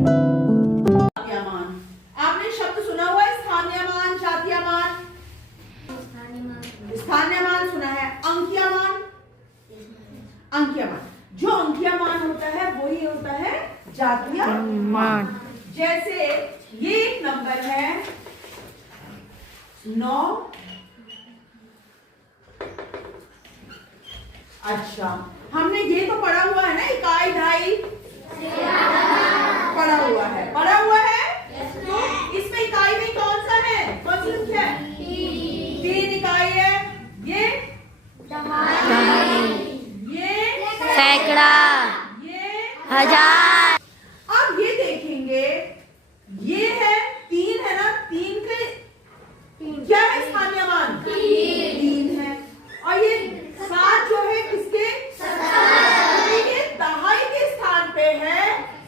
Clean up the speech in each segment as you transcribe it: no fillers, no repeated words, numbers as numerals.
जातीय मान। आपने शब्द सुना हुआ है स्थानीय मान, जातीय मान। स्थानीय मान सुना है। अंकीय मान, अंकीय मान। जो अंकीय मान होता है वही होता है जातीय मान। जैसे ये एक नंबर है 9। अच्छा, हमने ये तो पढ़ा हुआ है ना, इकाई ढाई पढ़ा हुआ है, पढ़ा हुआ है। तो इसमें इकाई में कौन सा है, कौन सी संख्या है? 3 इकाई है। ये सैकड़ा, ये हजार। अब ये देखेंगे, ये है 3 है ना, 3 के क्या है स्थानीय मान? 3 है। और ये 7 जो है किसके? ये दहाई के स्थान पे है,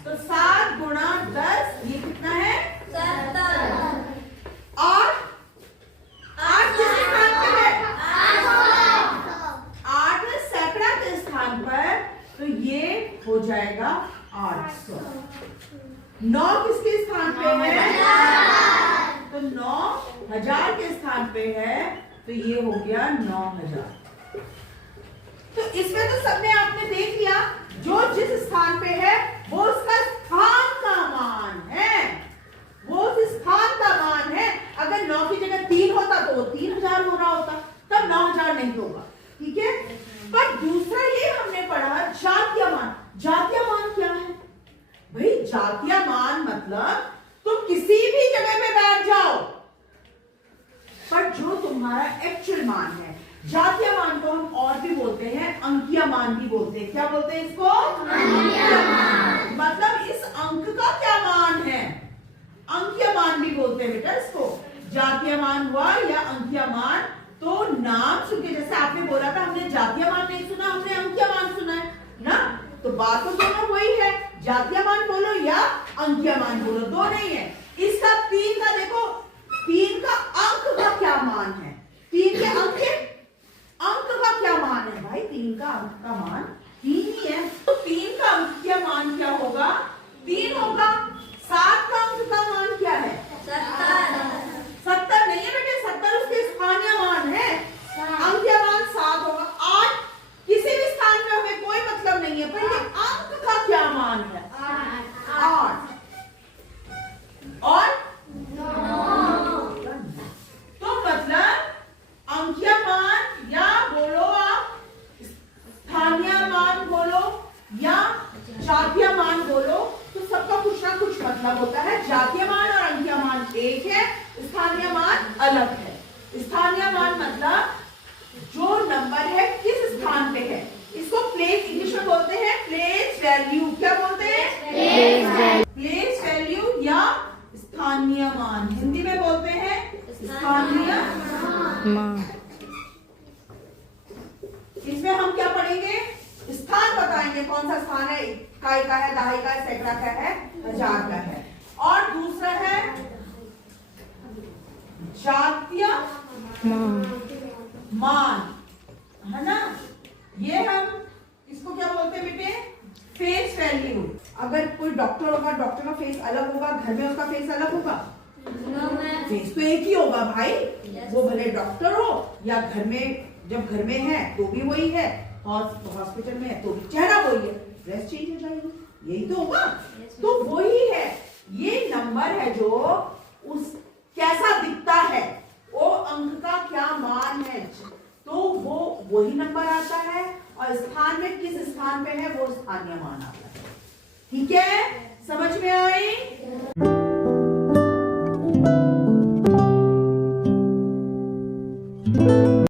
तो 7 गुणा 10 ये कितना है? 70। और 8 किस स्थान पे है? 8 सैकड़ा के स्थान पर, तो ये हो जाएगा 800। 9 किसके स्थान पे है? तो 9,000 के स्थान पे है, तो ये हो गया 9,000। तो इसमें तो सबने आपने देख लिया, जो जिस स्थान पे है वो उसका स्थान का मान है, वो उस स्थान का मान है। अगर 9 की जगह 3 होता तो वो 3,000 हो रहा होता, तब 9,000 नहीं होगा। ठीक है। पर दूसरा ये हमने पढ़ा जातीय मान। जातीय मान क्या है भाई? जातीय मान मतलब तुम किसी भी जगह पे बैठ जाओ, पर जो तुम्हारा एक्चुअल मान है। जातीय मान को हम और भी बोलते हैं, अंकीय मान भी बोलते हैं। क्या बोलते हैं इसको? अंकीय मान। मतलब इस अंक का क्या मान है, अंकीय मान भी बोलते हैं बेटा इसको। जातीय मान हुआ या अंकीय मान, तो नाम सुन के, जैसे आपने बोला था हमने जातीय मान नहीं सुना, हमने अंकीय मान सुना है ना, तो बात तो दोनों वही है। जातीय मान बोलो या अंकीय मान बोलो, दो नहीं है। इसका 3 का देखो, 3 का अंक का क्या मान है? 3 के अंक का क्या मान है भाई? 3 का अंक का मान 3 ही है, तो 3 का अंक का मान क्या होगा? 3 होगा। 7 का अंक का मान क्या है? 70 नहीं है बेटे, 70 उसके स्थानीय मान है, अंकीय मान 7 होगा। 8 किसी भी स्थान में हमें कोई मतलब नहीं है, पर ये अंक का क्या मान है? 8 और 9। तो मतलब अंकीय मान या बोलो आप स्थानीय मान बोलो या जातीय मान बोलो, तो सबका कुछ ना कुछ मतलब होता है। जातीय मान और अंकीय मान एक है, स्थानीय मान अलग है। स्थानीय मान मतलब जो नंबर है किस स्थान पे है, इसको प्लेस इंग्लिश में बोलते हैं प्लेस वैल्यू। क्या बोलते हैं? प्लेस वैल्यू या स्थानीय मान। हिंदी में बोलते हैं स्थानीय मान। इसमें हम क्या पढ़ेंगे? स्थान बताएंगे, कौन सा स्थान है, इकाई का है, दहाई का है, सैकड़ा का है, 1000 का है। और दूसरा है जातीय मान, है ना। ये हम इसको क्या बोलते हैं बेटे? Face value. अगर कोई डॉक्टर होगा, डॉक्टर का फेस अलग होगा, घर में उसका फेस अलग होगा? फेस तो एक ही होगा भाई, वो भले डॉक्टर हो या घर में, जब घर में है तो भी वही है, हॉस्पिटल में है तो भी चेहरा वही है, ड्रेस चेंज हो जाएगी, यही तो होगा। तो वही है, ये नंबर है जो उस कैसा दिखता है, वो अंक का क्या मान है, तो वो वही नंबर आता है। और स्थान में किस स्थान पे है वो स्थानीय मान आता है। ठीक है, समझ में आई?